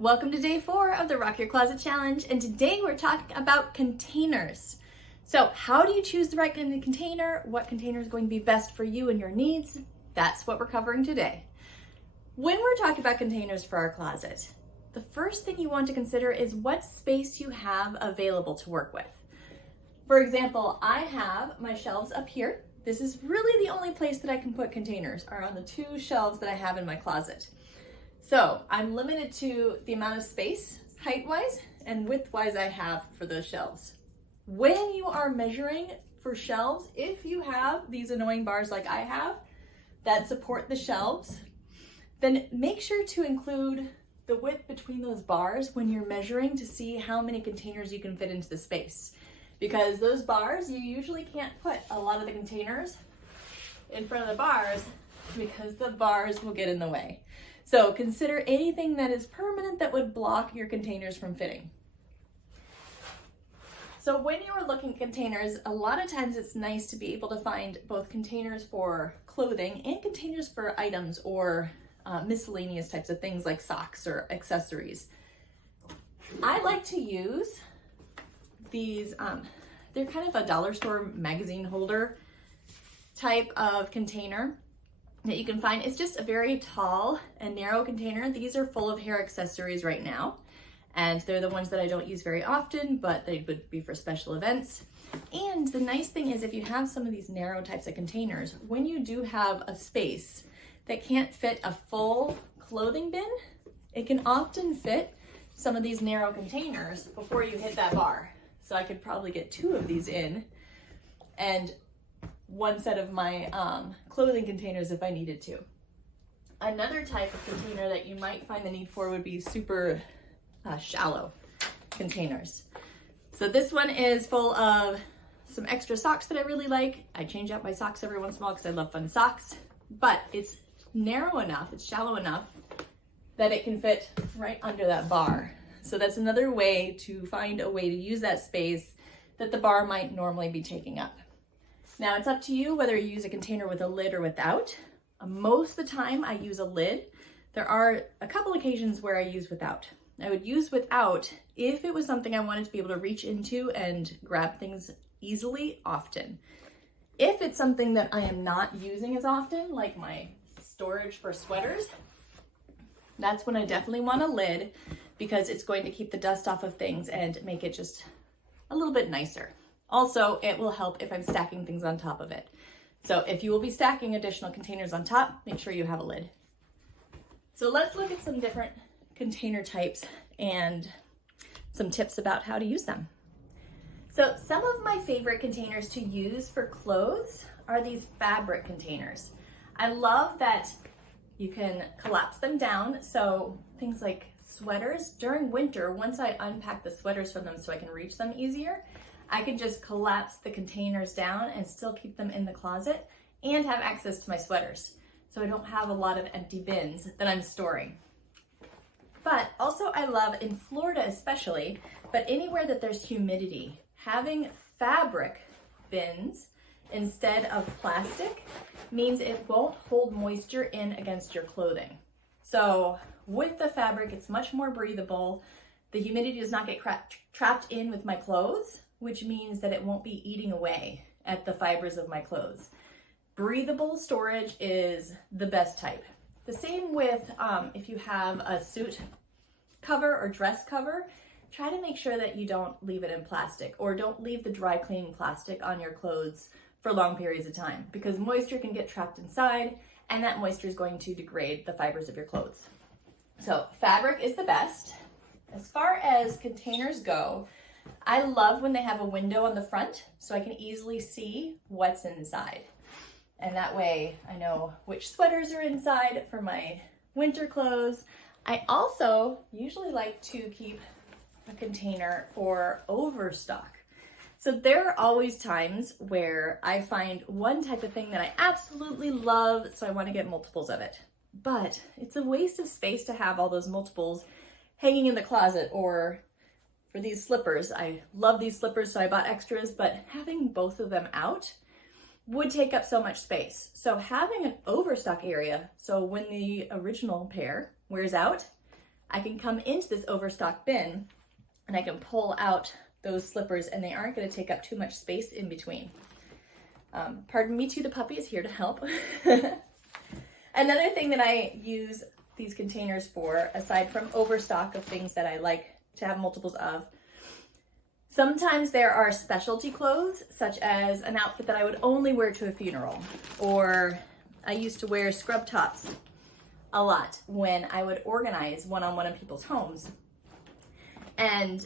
Welcome to day 4 of the Rock Your Closet Challenge, and today we're talking about containers. So how do you choose the right kind of container? What container is going to be best for you and your needs? That's what we're covering today. When we're talking about containers for our closet, the first thing you want to consider is what space you have available to work with. For example, I have my shelves up here. This is really the only place that I can put containers, are on the 2 shelves that I have in my closet. So I'm limited to the amount of space, height-wise and width-wise, I have for those shelves. When you are measuring for shelves, if you have these annoying bars like I have that support the shelves, then make sure to include the width between those bars when you're measuring to see how many containers you can fit into the space. Because those bars, you usually can't put a lot of the containers in front of the bars because the bars will get in the way. So consider anything that is permanent that would block your containers from fitting. So when you are looking at containers, a lot of times it's nice to be able to find both containers for clothing and containers for items or miscellaneous types of things like socks or accessories. I like to use these, they're kind of a dollar store magazine holder type of container that you can find. It's just a very tall and narrow container. These are full of hair accessories right now, and they're the ones that I don't use very often, but they would be for special events. And the nice thing is, if you have some of these narrow types of containers, when you do have a space that can't fit a full clothing bin, it can often fit some of these narrow containers before you hit that bar. So I could probably get 2 of these in and 1 set of my clothing containers if I needed to. Another type of container that you might find the need for would be super shallow containers. So this one is full of some extra socks that I really like. I change out my socks every once in a while because I love fun socks, but it's narrow enough, it's shallow enough that it can fit right under that bar. So that's another way to find a way to use that space that the bar might normally be taking up. Now it's up to you whether you use a container with a lid or without. Most of the time I use a lid. There are a couple occasions where I use without. I would use without if it was something I wanted to be able to reach into and grab things easily often. If it's something that I am not using as often, like my storage for sweaters, that's when I definitely want a lid because it's going to keep the dust off of things and make it just a little bit nicer. Also, it will help if I'm stacking things on top of it. So if you will be stacking additional containers on top, make sure you have a lid. So let's look at some different container types and some tips about how to use them. So some of my favorite containers to use for clothes are these fabric containers. I love that you can collapse them down. So things like sweaters during winter, once I unpack the sweaters from them so I can reach them easier, I can just collapse the containers down and still keep them in the closet and have access to my sweaters. So I don't have a lot of empty bins that I'm storing. But also I love, in Florida especially, but anywhere that there's humidity, having fabric bins instead of plastic means it won't hold moisture in against your clothing. So with the fabric, it's much more breathable. The humidity does not get trapped in with my clothes, which means that it won't be eating away at the fibers of my clothes. Breathable storage is the best type. The same with if you have a suit cover or dress cover, try to make sure that you don't leave it in plastic or don't leave the dry cleaning plastic on your clothes for long periods of time because moisture can get trapped inside and that moisture is going to degrade the fibers of your clothes. So fabric is the best. As far as containers go, I love when they have a window on the front so I can easily see what's inside. And that way I know which sweaters are inside for my winter clothes. I also usually like to keep a container for overstock. So there are always times where I find one type of thing that I absolutely love, so I want to get multiples of it. But it's a waste of space to have all those multiples hanging in the closet. Or for these slippers, I love these slippers, so I bought extras, but having both of them out would take up so much space. So having an overstock area, so when the original pair wears out, I can come into this overstock bin and I can pull out those slippers and they aren't going to take up too much space in between. Pardon me too, the puppy is here to help. Another thing that I use these containers for, aside from overstock of things that I like to have multiples of, sometimes there are specialty clothes, such as an outfit that I would only wear to a funeral, or I used to wear scrub tops a lot when I would organize one-on-one in people's homes. And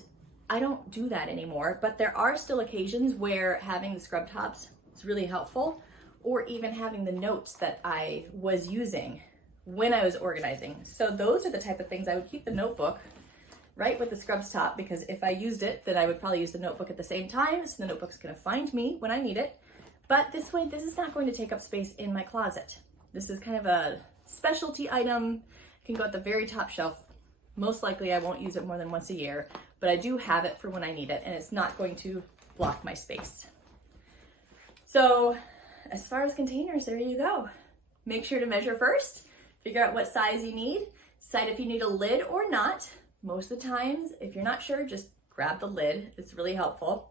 I don't do that anymore, but there are still occasions where having the scrub tops is really helpful, or even having the notes that I was using when I was organizing. So those are the type of things I would keep the notebook right with the scrubs top, because if I used it, then I would probably use the notebook at the same time, so the notebook's gonna find me when I need it. But this way, this is not going to take up space in my closet. This is kind of a specialty item. It can go at the very top shelf. Most likely I won't use it more than once a year, but I do have it for when I need it, and it's not going to block my space. So as far as containers, there you go. Make sure to measure first, figure out what size you need, decide if you need a lid or not. Most of the times, if you're not sure, just grab the lid. It's really helpful.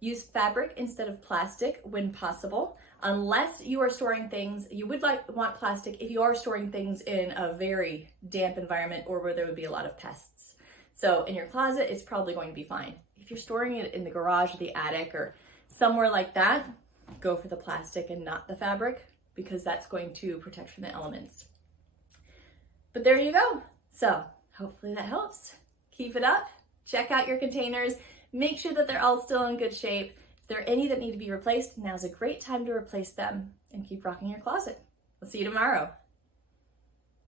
Use fabric instead of plastic when possible, unless you are storing things. You would want plastic if you are storing things in a very damp environment or where there would be a lot of pests. So in your closet, it's probably going to be fine. If you're storing it in the garage or the attic or somewhere like that, go for the plastic and not the fabric, because that's going to protect from the elements. But there you go. So hopefully that helps. Keep it up. Check out your containers. Make sure that they're all still in good shape. If there are any that need to be replaced, now's a great time to replace them and keep rocking your closet. We'll see you tomorrow.